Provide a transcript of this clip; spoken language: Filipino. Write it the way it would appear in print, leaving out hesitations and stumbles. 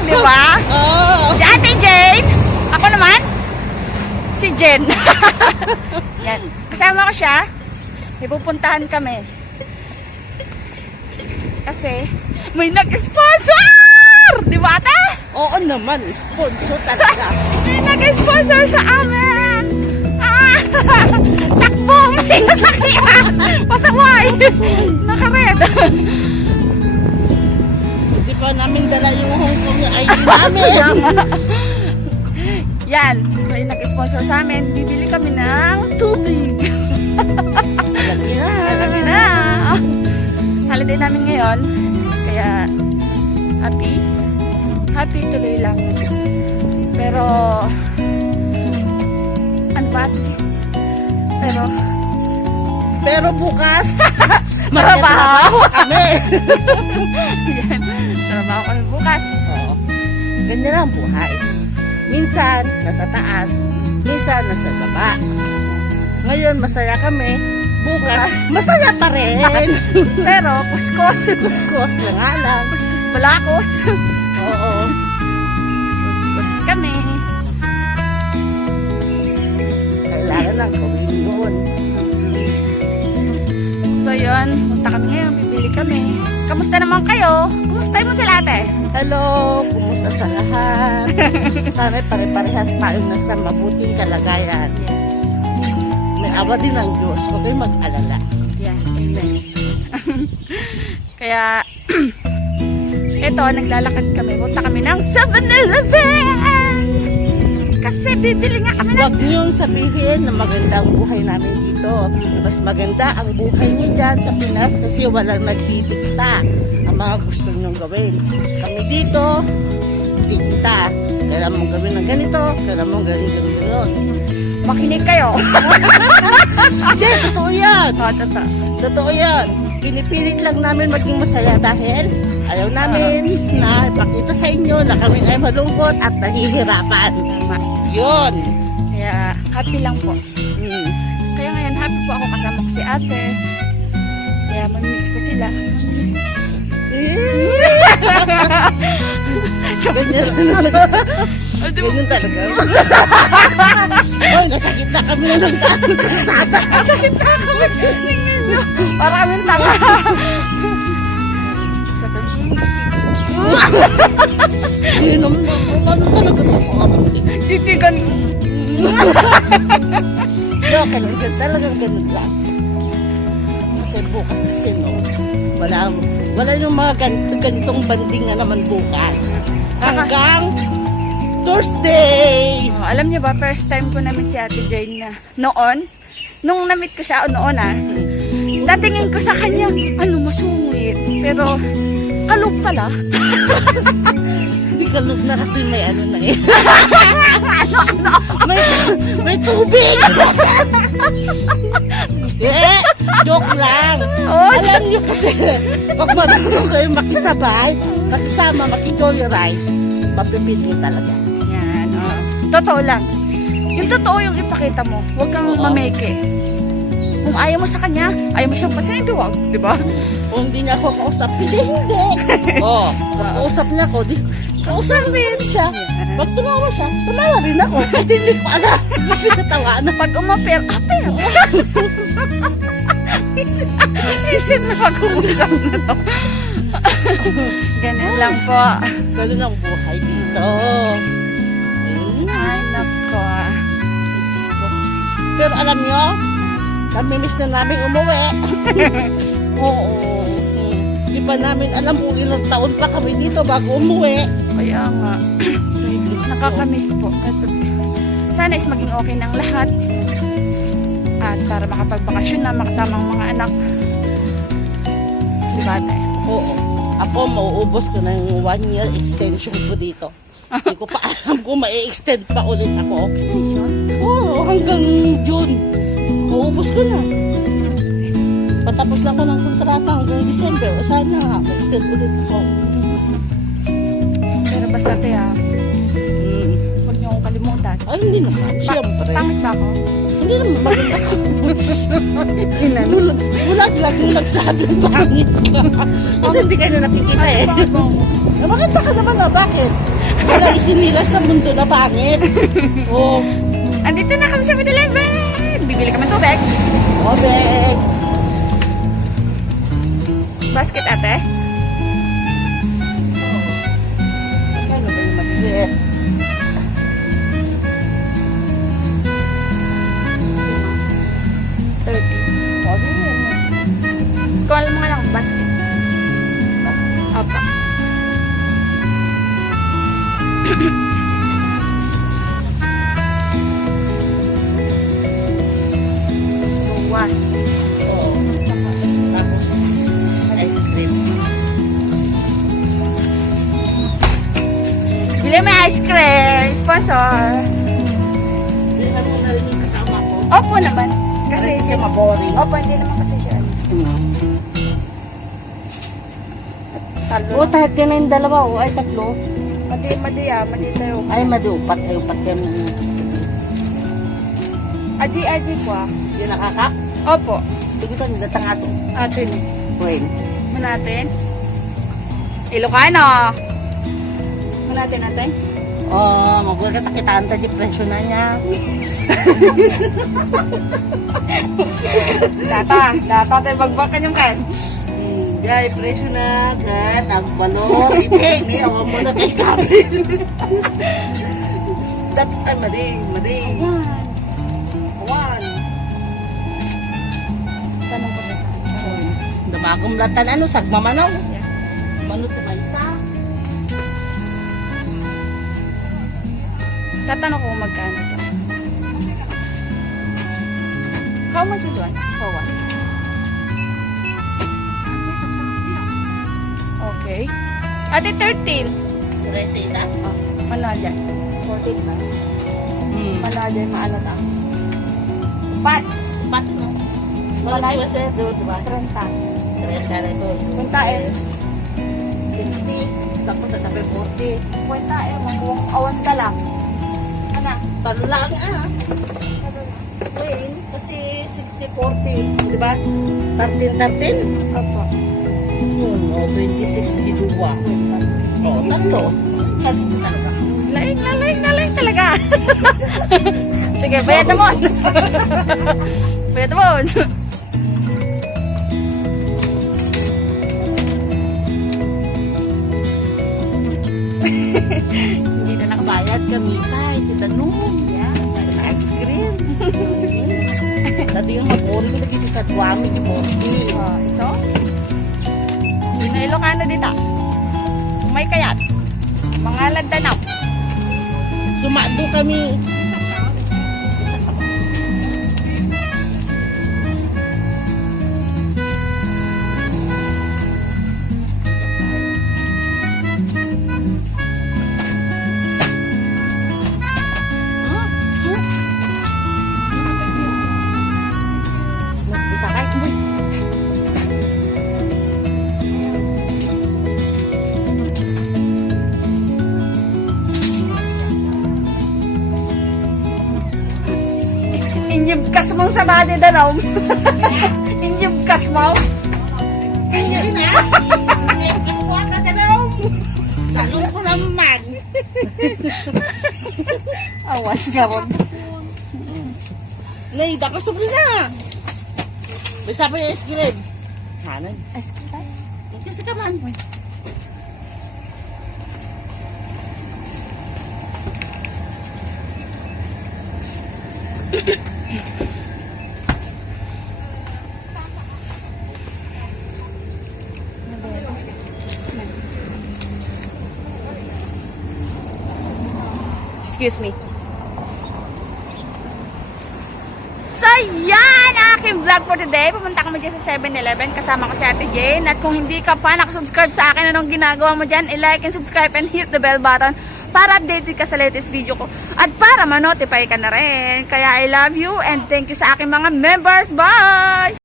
Di ba? Oo. Si Ate Jane. Ako naman, si Jen. Yan. Kasama ko siya. May pupuntahan kami. Kasi may nag-sponsor! Di ba, ate? Oo naman, sponsor talaga. May nag-sponsor sa amin! Ah! Takbo! May sasakyan! Pasaway! Naka-red! Hindi pa namin dala yung Hong Kong ID namin. Yan, may nag-sponsor sa amin. Bibili kami ng tubig. Alam niya. Alam niyo na. Holiday namin ngayon. Kaya, happy. Happy tuloy lang. Pero, ano ba? Pero bukas, Trabaho. kami. Yan. Trabaho kami bukas. Oo. Ganyan lang ang buhay. Minsan, nasa taas. Minsan, nasa baba. Ngayon, masaya kami. Bukas, masaya pa rin. Pero, kuskus. Kuskus na nga lang. Kuskus balakos. Oo. Kuskus kami. Kailangan lang gawin yun. So, yun. Punta kami ngayon. Bibili kami. Kamusta naman kayo? Kumusta mo sila, ate? Hello, kumusta sa lahat? Sana pare-parehas tayo nasa mabuting kalagayan. Yes. May awa din ng Diyos, huwag kayong mag-alala. Yan. Amen. Kaya, eto, naglalakad kami. Punta kami ng 7-Eleven! Kasi bibili nga kami ng... Huwag niyong sabihin na maganda ang buhay namin dito. Mas maganda ang buhay niyo dyan sa Pinas kasi walang nagdidikta ang mga gusto niyong gawin. Kami dito, dikta. Kailan mong gawin ng ganito, kailan mong gawin gano'n. Makinig kayo. Hindi, totoo yan. Totoo. Totoo yan. Pinipilit lang namin maging masaya dahil ayaw namin na ipakita sa inyo na kami ay malungkot at nahihirapan. Tama. Yun. Kaya, happy lang po. Hmm. Kaya ngayon, happy po ako kasama ko si ate. Kaya, mamimiss ko sila. Ganyan Ganyan talaga. Oh, nasa gitna kami na ng kalsada. Sakit na ako. Para kami tanga. Sasabihin. Inom na. Paano talaga ito mga puti? Titigan. Joke lang. Talagang ganun lang. Kasi bukas kasi no. Wala yung mga ganitong banding na naman bukas. Hanggang Thursday! Oh, alam niyo ba, first time ko na-meet si Ate Jane na noon. Nung na-meet ko siya noon datingin ko sa kanya, masungit. Pero, kalog pala. Hindi kalog na kasi may ano na eh. may tubig! Joke lang. Oh, Alam niyo kasi, pag marunong kayo makisama, makijoyride, mapipil niyo talaga. yan. Totoo lang. Yung totoo yung ipakita mo. Huwag kang Oo. mameke. Kung ayaw mo sa kanya, ayaw mo siyang pasayin, huwag. Di ba? Kung hindi niya ako kausap, hindi. Oh, kung kausap niya ako, kausapin siya. Pag tumawa siya, tumawa rin ako. At hindi ko alam. Kasi natawa na. Pag umaper, aper. Isip na pag-uusap na to. Ganun lang po. Ganun ang buhay dito. Ay, nako. Pero alam nyo, namimiss na namin umuwi. Oo. Di pa namin alam kung ilang taon pa kami dito bago umuwi. Kaya nga. Nakakamiss po. Kasi sana is maging okay ng lahat. At para makapagbakasyon na makasama ang mga anak. Diba, ate? Oo. Ako, mauubos ko ng 1 year extension ko dito. Hindi ko pa alam kung ma-extend pa ulit ako. Extension? Oo, hanggang June. Mauubos ko na. Patapos na ako ng kontrata hanggang December. O sana nga, ma-extend ulit ako. Pero basta, ate, huwag niyo akong kalimutan. Ay, hindi naman. Siyempre. Pangit ba ako? Hindi naman maganda ka. Inano? Bulag lang yung nagsabing pangit ka. Kasi hindi kayo na nakikita eh. Maganda ka naman ah, bakit? Wala isinilang sa mundo na pangit. Oh, Andito na kami sa 7-Eleven! Bibili kami ng tubig. obek. Basket ate. Ano ba yung mag-iit? 30. Sabi mo yan. Call mo nga lang basket. Opo. Buwan. Oo. Tapos, ice cream. Bili mo ice cream. Sponsor. Bilhan mo na rin yung kasama ko. Opo naman. Kasi Kasi, hindi maboring. opo, hindi naman kasi siya. Talo. Oo, tahit ka na yung dalawa. O, ay tatlo. Madi tayo. Ay, madupat. Ay, upat kami. Aji ko ah. Yung nakakak. Opo. Sige pa, nilatang ato. Atin. Well, Manatin. Ilocano. Manatin natin. oh, magulat kita anta di presyo na niya. Data tayo bagbakan yung kan. Jay, presyo na agad. Nagbalot. Hindi, awan mo na kay Kapil. Ay, mading. Awan. Tanong ko ba saan? Dumagong latan, ano, sagmamanaw. Yeah. Manot na isa. Tatanong ko kung magkano to. How much is one? For one? Okay. Ate, 13. Tara sa isa? Oh, manadyan. 14 ba? Manadyan, maano ta? Pat. Pati no? Malay. Malay ba siya doon, diba? 30. Tara ito. Punta eh. 60. Tapos sa tabi 40. Punta eh. Magkuwang awan ka lang. Ano? Talo lang ah. Wait, kasi 60-40. Diba? 13-13. Opo. Yun, o 26 2. O, tatlo. Laing talaga. Sige, bayad na mo. Bayad na mo. Hindi na nakabayad. Bayad kami kay titanong. Yeah. Ice cream. Dati yung mag-oring lagi di katwami di 40. Oh, iso? Sino Ilocano dito? May kayat. Mga Lagdanaw. Sumado kami. Bisa kay kuy. Inyib kas mong sa dati danaw. Inyib kas mo. Ayun na. Kaswata ka na rin. Tanong ko naman. Awas ka ron. Nay, dako sobra na. Bisa pa yung ice cream. Hanan. Ice cream? Kasi ka man. Excuse me. So, yan ang aking vlog for today. Pumunta kami dyan sa 7-Eleven. Kasama ko si Ate Jane. At kung hindi ka pa nakasubscribe sa akin, anong ginagawa mo dyan? I-like and subscribe and hit the bell button para updated ka sa latest video ko. At para ma-notify ka na rin. Kaya I love you and thank you sa aking mga members. Bye!